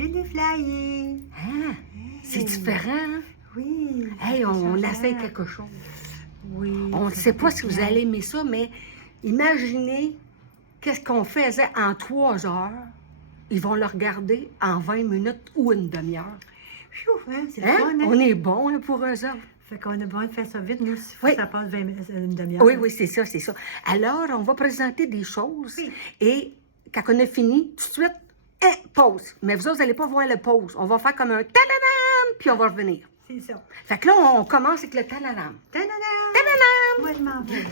voulez nous flyer? Hein? C'est différent, hein? Oui. Hey, on changeant. essaie quelque chose. Oui. On ne ça sait va pas être si vous bien. allez aimer ça, mais imaginez qu'est-ce qu'on faisait en 3 heures. Ils vont le regarder en 20 minutes ou une demi-heure. Pfiou, hein, c'est le Hein? fun, hein? On est bon hein, pour eux autres. Fait qu'on a besoin de faire ça vite, nous, si Oui. ça passe 20 minutes, une demi-heure. Oui, oui, c'est ça, c'est ça. Alors, on va présenter des choses Oui. et quand on a fini, tout de suite, pause. Mais vous autres, vous n'allez pas voir la pause. On va faire comme un talanam, puis on va revenir. C'est ça. Fait que là, on commence avec le talanam. Ta-da-da! Talanam! Moi, je m'en vais.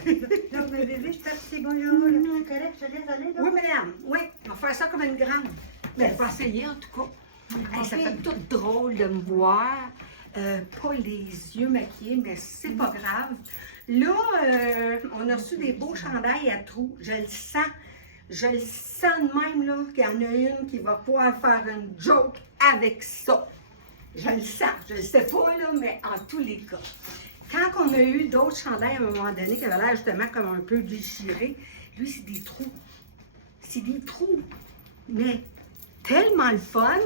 Là, ma bébé, je suis partie. Bonjour. C'est correct, je te laisse aller, là? Oui, madame, oui. On va faire ça comme une grande. Ben, on va essayer, en tout cas. Hey, ça fait tout drôle de me voir. Pas les yeux maquillés, mais c'est pas grave. Là, on a reçu des beaux chandails à trous. Je le sens. Je le sens de même, là, qu'il y en a une qui va pouvoir faire une joke avec ça. Je le sens. Je le sais pas, là, mais en tous les cas. Quand on a eu d'autres chandails à un moment donné qui avaient l'air justement comme un peu déchirés, lui, c'est des trous. C'est des trous. Mais tellement le fun.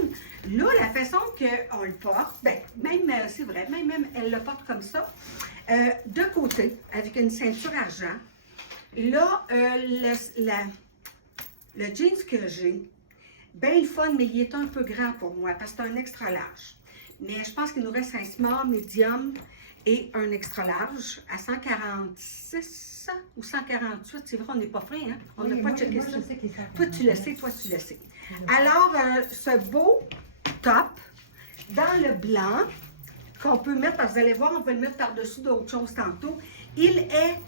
Là, la façon qu'on le porte, ben, même, c'est vrai, même elle le porte comme ça, de côté, avec une ceinture argent. Là, le jeans que j'ai, bien le fun, mais il est un peu grand pour moi, parce que c'est un extra large. Mais je pense qu'il nous reste un small, medium et un extra large à 146 ou 148. C'est vrai, on n'est pas frais, hein? On n'a pas checké ça. Toi, tu le sais, toi, tu le sais. Alors, ce beau top dans le blanc qu'on peut mettre, parce que vous allez voir, on peut le mettre par-dessus d'autres choses tantôt, il est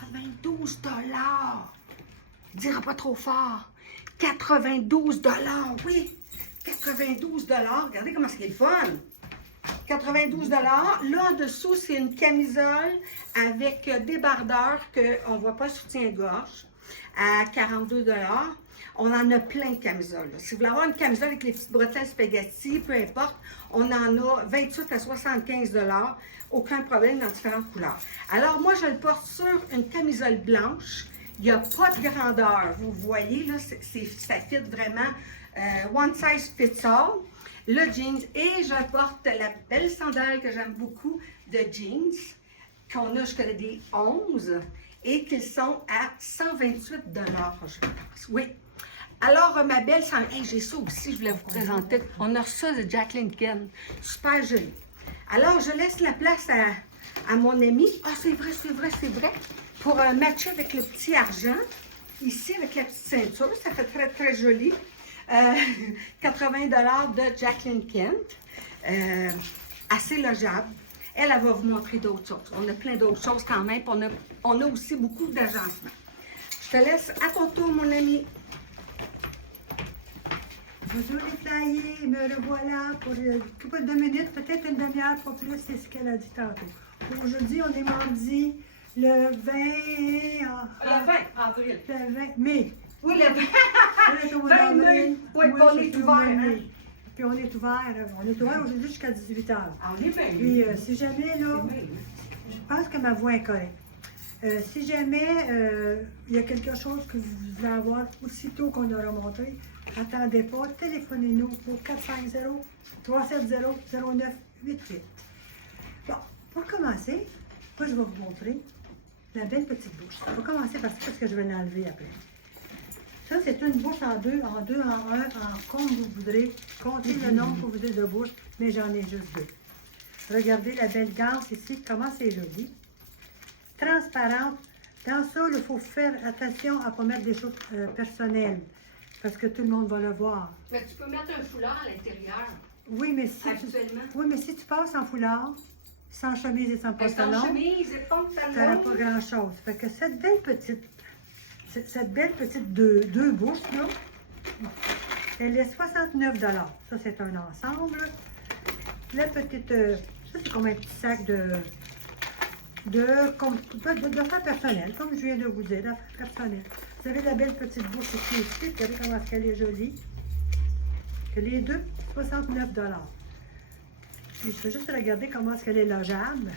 92 $. Je dirai pas trop fort. 92 $, oui. 92 $. Regardez comment c'est le fun. 92 $. Là, en dessous, c'est une camisole avec débardeur qu'on ne voit pas soutien-gorge à 42 $. On en a plein de camisoles. Là. Si vous voulez avoir une camisole avec les petites bretelles spaghetti, peu importe, on en a 28 à 75 $. Aucun problème dans différentes couleurs. Alors, moi, je le porte sur une camisole blanche. Il n'y a pas de grandeur. Vous voyez, là, ça fit vraiment one size fits all. Le jeans. Et je porte la belle sandale que j'aime beaucoup de jeans, qu'on a jusqu'à des 11 et qu'ils sont à 128 $, je pense. Oui. Alors, ma belle sandale, hey, j'ai ça aussi, je voulais vous présenter. On a ça de Jacqueline Ken. Super joli. Alors, je laisse la place à mon ami. Ah, c'est vrai, c'est vrai, c'est vrai. Pour matcher avec le petit argent, ici, avec la petite ceinture. Ça fait très, très joli. 80 $ de Jacqueline Kent. Assez logeable. Elle va vous montrer d'autres choses. On a plein d'autres choses quand même. On a aussi beaucoup d'agencements. Je te laisse à ton tour, mon ami. Bonjour les flyers, me revoilà pour couple de minutes, peut-être une demi-heure, pas plus, c'est ce qu'elle a dit tantôt. Aujourd'hui, on est mardi le 20... Le 20 avril. Le 20 mai. Oui, le 20. On est au mois 20 mai. d'avril. Oui, Moi, on je est suis au ouvert, mois de hein. mai. Puis on est ouvert aujourd'hui jusqu'à 18h. Ah, on est bien. Puis si jamais, là, C'est bien, hein. je pense que ma voix est correcte. Si jamais il y a quelque chose que vous voulez avoir aussitôt qu'on aura montré, attendez pas, téléphonez-nous au 450-370-0988. Bon, pour commencer, moi je vais vous montrer la belle petite bouche. On va commencer par ça parce que je vais l'enlever après. Ça, c'est une bouche en deux, en un, comme vous voudrez. Comptez le nombre que vous voulez de bouches, mais j'en ai juste 2. Regardez la belle ganse ici, comment c'est joli. Transparente. Dans ça, il faut faire attention à ne pas mettre des choses personnelles, parce que tout le monde va le voir. Mais tu peux mettre un foulard à l'intérieur. Oui, mais si tu passes en foulard, sans chemise et sans pantalon, Sans chemise et tu n'auras pantalon. pas grand-chose. Fait que cette belle petite deux bouches, là, elle est 69 $. Ça, c'est un ensemble. La petite, ça, c'est comme un petit sac de faire personnel, comme je viens de vous dire, d'affaires personnelles. Vous avez la belle petite bouche ici, regardez comment elle est jolie. Que les deux, 69 $. Puis, je vais juste regarder comment est-ce qu'elle est logeable.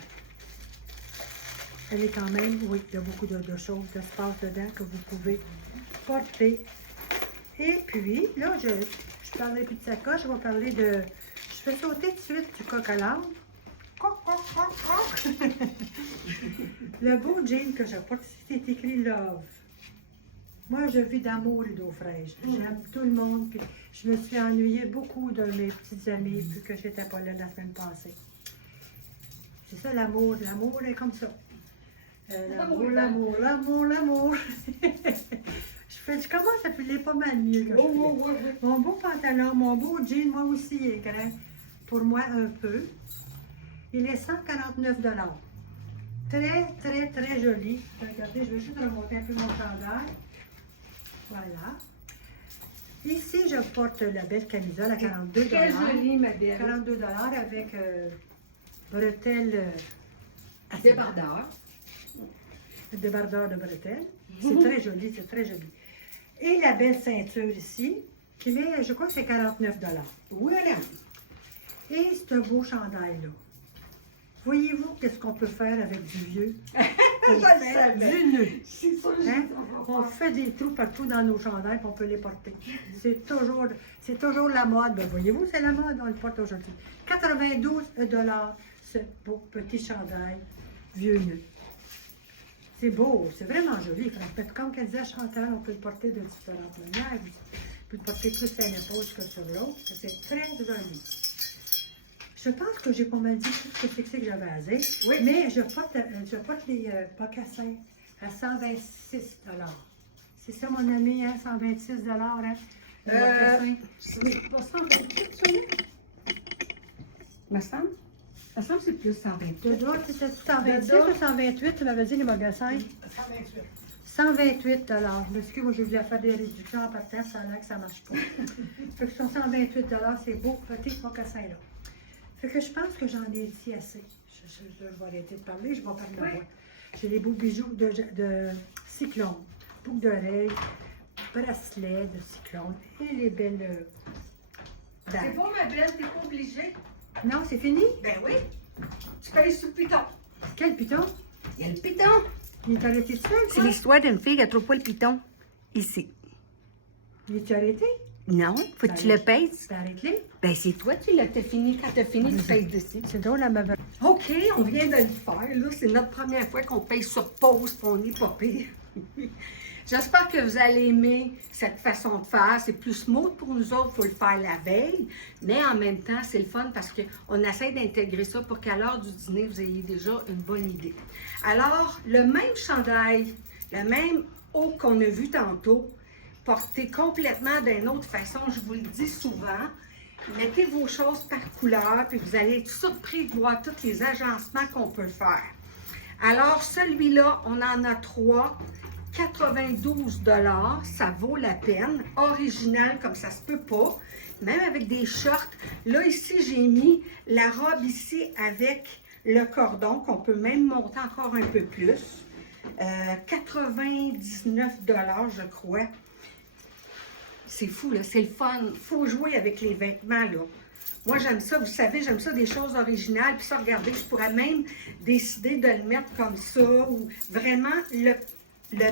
Elle est quand même, oui, il y a beaucoup de choses, d'espace dedans que vous pouvez porter. Et puis, là, je je parlerai plus de sacoche, je vais parler de... Je fais sauter tout de suite du coq à l'âne. Coq, coq, coq, coq. Le beau jean que je porte, c'est écrit Love. Moi, je vis d'amour et d'eau fraîche. J'aime tout le monde. Puis je me suis ennuyée beaucoup de mes petites amies vu que j'étais pas là la semaine passée. C'est ça l'amour. L'amour est comme ça. L'amour, l'amour, l'amour, l'amour. Je commence à filer pas mal mieux que je filais. Mon beau pantalon, mon beau jean, moi aussi, il est grand. Pour moi, un peu. Il est 149 $. Très, très, très joli. Regardez, je vais juste remonter un peu mon chandail. Voilà. Ici, je porte la belle camisole à 42 $. Très jolie, ma belle. 42 $ avec bretelles Débardeur. débardeur de bretelles. C'est très joli, c'est très joli. Et la belle ceinture ici, qui est, je crois que c'est 49 $. Voilà. Et ce beau chandail-là. Voyez-vous qu'est-ce qu'on peut faire avec du vieux? On fait du nœud. C'est ça, Hein? On fait des trous partout dans nos chandails et on peut les porter. C'est toujours la mode. Ben, voyez-vous, c'est la mode, on le porte aujourd'hui. 92 $, ce beau petit chandail vieux nœud. C'est beau, c'est vraiment joli. Comme qu'elle disait Chantal, on peut le porter de différentes manières. On peut le porter plus à l'épaule que sur l'autre. C'est très joli. Je pense que j'ai pas mal dit tout ce que c'est que j'avais à dire. Oui. Mais je porte les mocassins à 126 $. C'est ça, mon ami, hein? 126 $, hein? Les mocassins. C'est pas 128, ça, là? Me semble. Me semble que c'est plus 128. Tu dois, c'était 126 ou 128, tu m'avais dit les mocassins? 128. 128 $. Excuse, moi, je voulais faire des réductions en partant, ça a l'air que ça ne marche pas. Fait que sur 128 $, c'est beau, petit mocassin-là. Fait que je pense que j'en ai dit assez. Je vais arrêter de parler, je vais parler de moi. J'ai les beaux bijoux de cyclone, boucles d'oreilles, bracelets de cyclone et les belles C'est dagues. bon, ma belle, t'es pas obligée. Non, c'est fini? Ben oui. Tu payes sur le piton. Quel piton? Il y a le piton. Il est arrêté tout seul, C'est quoi? l'histoire d'une fille qui a trouvé pas le piton. Ici. Il est arrêté? Non, faut que tu le pèses. Ben, arrête-les. Ben, c'est toi, tu l'as fini. Quand t'as fini, tu pèses dessus. C'est drôle, la mauvaise. OK, on vient de le faire. Là, c'est notre première fois qu'on paye sur pause pour on n'est pas pire. J'espère que vous allez aimer cette façon de faire. C'est plus smooth pour nous autres, il faut le faire la veille. Mais en même temps, c'est le fun parce qu'on essaie d'intégrer ça pour qu'à l'heure du dîner, vous ayez déjà une bonne idée. Alors, le même chandail, le même haut qu'on a vu tantôt, porté complètement d'une autre façon, je vous le dis souvent. Mettez vos choses par couleur, puis vous allez être surpris de voir tous les agencements qu'on peut faire. Alors, celui-là, on en a 3, 92 $, ça vaut la peine. Original, comme ça se peut pas. Même avec des shorts. Là, ici, j'ai mis la robe ici avec le cordon, qu'on peut même monter encore un peu plus. 99 $, je crois. C'est fou, là, c'est le fun. Il faut jouer avec les vêtements, là. Moi, j'aime ça, vous savez, j'aime ça des choses originales. Puis ça, regardez, je pourrais même décider de le mettre comme ça ou vraiment le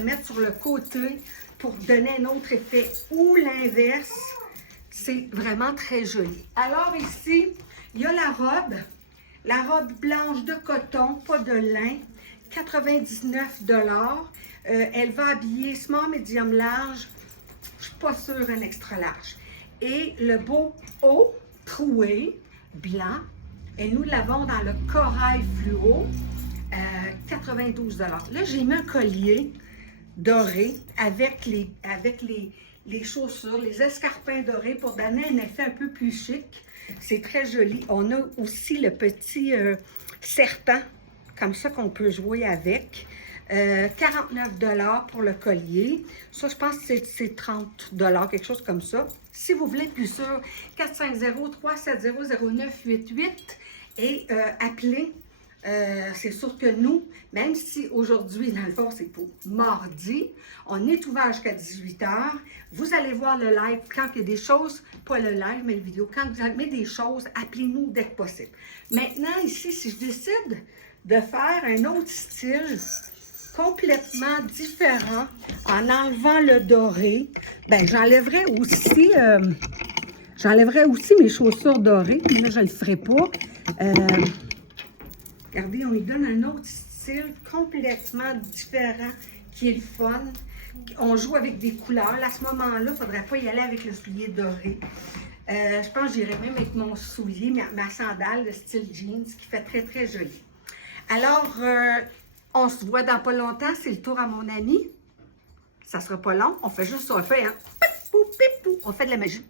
mettre sur le côté pour donner un autre effet. Ou l'inverse, c'est vraiment très joli. Alors ici, il y a la robe blanche de coton, pas de lin, 99 $. Elle va habiller small, medium, large. Je suis pas sûre, un extra large. Et le beau haut, troué, blanc. Et nous l'avons dans le corail fluo, 92 $. Là, j'ai mis un collier doré avec les chaussures, les escarpins dorés pour donner un effet un peu plus chic. C'est très joli. On a aussi le petit serpent, comme ça qu'on peut jouer avec. 49 $ pour le collier. Ça, je pense que c'est 30 $, quelque chose comme ça. Si vous voulez plus sûr, 450-370-0988 et appelez. C'est sûr que nous, même si aujourd'hui, dans le fond, c'est pour mardi, on est ouvert jusqu'à 18 h. Vous allez voir le live quand il y a des choses, pas le live, mais le vidéo. Quand vous avez des choses, appelez-nous dès que possible. Maintenant, ici, si je décide de faire un autre style complètement différent en enlevant le doré, ben j'enlèverai aussi J'enlèverais aussi mes chaussures dorées, mais là, je ne le ferai pas. Regardez, on lui donne un autre style complètement différent qui est le fun. On joue avec des couleurs. Là, à ce moment-là, il ne faudrait pas y aller avec le soulier doré. Je pense que j'irais même avec mon soulier, ma sandale, le style jeans, qui fait très, très joli. Alors, on se voit dans pas longtemps. C'est le tour à mon ami. Ça sera pas long. On fait juste ça. On fait, hein? Pipou, pipou. On fait de la magie.